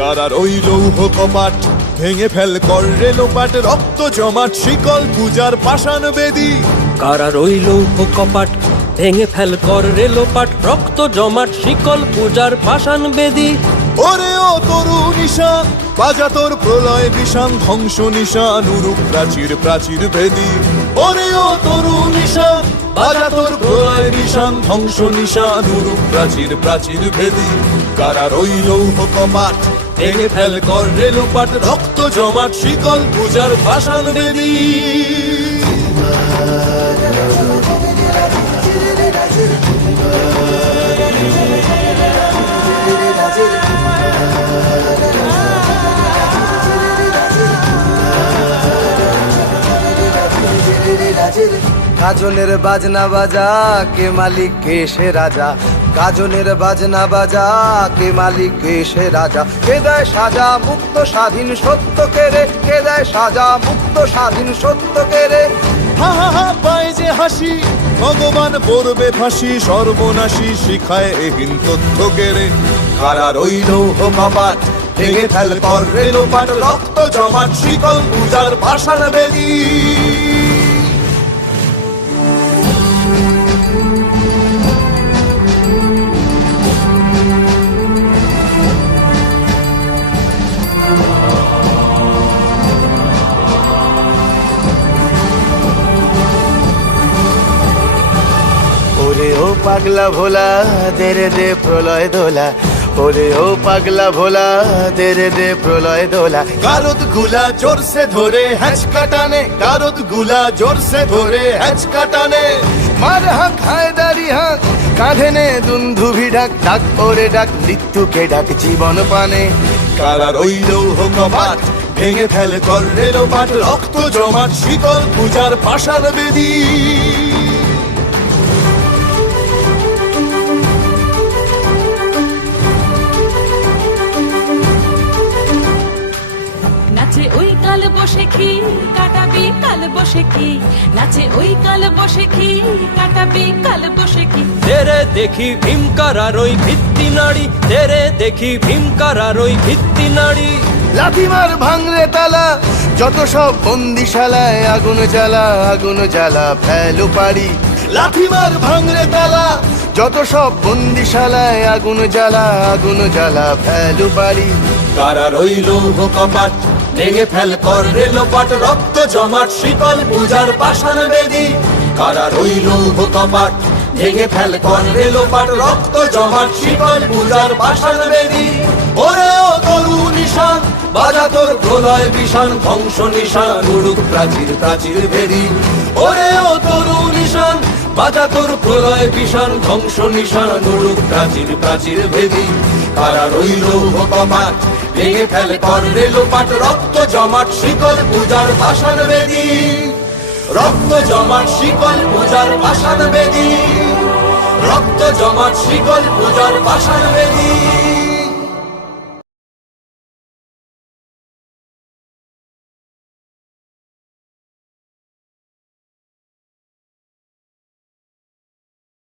কারার ওই লৌহ কপাট ভেঙে ফেল কর রে লোপাট, রক্ত জমাট শিকল পূজার পাষাণ বেদী। কারার ওই লৌহ কপাট ভেঙে ফেল কর রে লোপাট, রক্ত জমাট শিকল পূজার পাষাণ বেদী। ওরে ও তরু নিশান বাজা তোর প্রলয় বিষান, ধ্বংস নিশান উরুক প্রাচীর প্রাচীর ভেদী। ওরে ও তরু নিশান বাজা তোর প্রলয় বিষান, ধ্বংস নিশান উরুক প্রাচীর প্রাচীর ভেদী। কারার ওই লৌহ কপাট ভেঙে ফেল কর রে লোপাট, রক্ত জমাট শিকল পূজার পাষাণ বেদী। গাজনের বাজনা বাজা কে মালিক কে সে রাজা, গাজনের বাজনা বাজা কে মালিক কে সে রাজা। কে দেয় সাজা মুক্ত স্বাধীন সত্য কেড়ে, কে দেয় সাজা মুক্ত স্বাধীন সত্য কেড়ে। হা হা হা পায় যে হাসি ভগবান পড়বে ফাঁসি, সর্বনাশী শিখায় এহীন তথ্য কেড়ে। কারার ওই লৌহ কপাট ভেঙে ফেল কর রে লোপাট, রক্ত জমাট শিকল পূজার পাষাণ বেদী। ওরে ও পাগলা ভোলা দে রে দে প্রলয় দোলা, ওরে ও পাগলা ভোলা দে রে দে প্রলয় দোলা। গারদ গুলা জোরসে ধরে হ্যাচকা টানে, গারদ গুলা জোরসে ধরে হ্যাচকা টানে। মার হাঁক হায়দারি হাঁক কাঁধে নে দুন্ধুভি ডাক, ডাক ওরে ডাক মৃত্যুকে ডাক জীবন পানে। কারার ওই লৌহ কপাট ভেঙে ফেল কর রে লোপাট, রক্ত জমাট শিকল পূজার পাষাণ বেদী। নাচে ওই কাল বসে খি কাটাবি কাল বসে কি, নাচে ওই কাল বসে খি কাটাবি কাল বসে কি। তেরে দেখি ভীমকারার ওই ভিত্তি নাড়ি, তেরে দেখি ভীমকারার ওই ভিত্তি নাড়ি। লাথিমার ভাঙরে তালা যত সব বন্দিশালায়, আগুন জ্বালা আগুন জ্বালা ফেলো পারি। লাথিমার ভাঙরে তালা যত সব বন্দিশালায়, আগুন জ্বালা আগুন জ্বালা ফেলো পারি। কারার ওই লৌহ কপাট ভেঙে ফেল কর রে লোপাট, রক্ত জমাট শিকল পূজার পাষাণ বেদী। কারার ওই লৌহ কপাট ভেঙে ফেল কর রে লোপাট, রক্ত জমাট শিকল পূজার পাষাণ বেদী। ওরে ও তরু নিশান বাজা তোর প্রলয় বিষান, ধ্বংস নিশান উড়ুক প্রাচীর প্রাচীর ভেদী। ওরে ও তরু নিশান বাজা তোর প্রলয় বিষান, ধ্বংস নিশান উড়ুক প্রাচীর প্রাচীর ভেদী। কারার ওই লৌহ কপাট ভেঙে ফেল কর রে লোপাট, রক্ত জমাট শিকল পূজার পাষাণ বেদী। রক্ত জমাট শিকল পূজার পাষাণ বেদী, রক্ত জমাট শিকল পূজার পাষাণ বেদী।